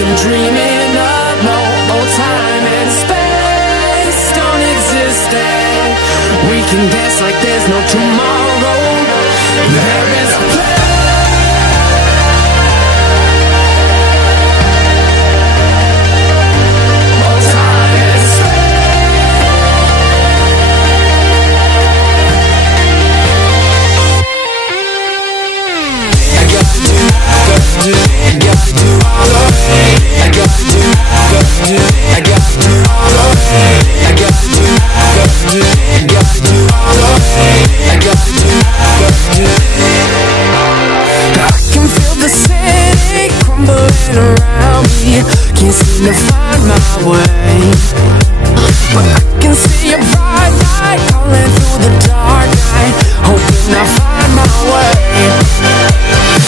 been dreaming of. No time and space don't exist, and we can dance like there's no tomorrow. There is a place. Can't seem to find my way, but I can see a bright light calling through the dark night, hoping I find my way.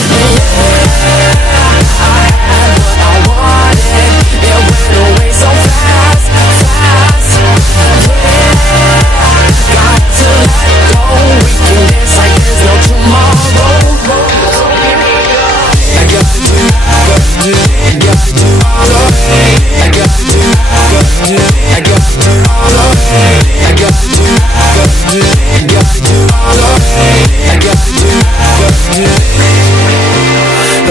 Yeah, I had what I wanted, it went away so fast, fast. Yeah, got to let go, we can dance like there's no tomorrow. I got to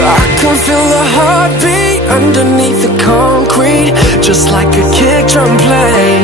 I can feel the heartbeat underneath the concrete, just like a kick drum play.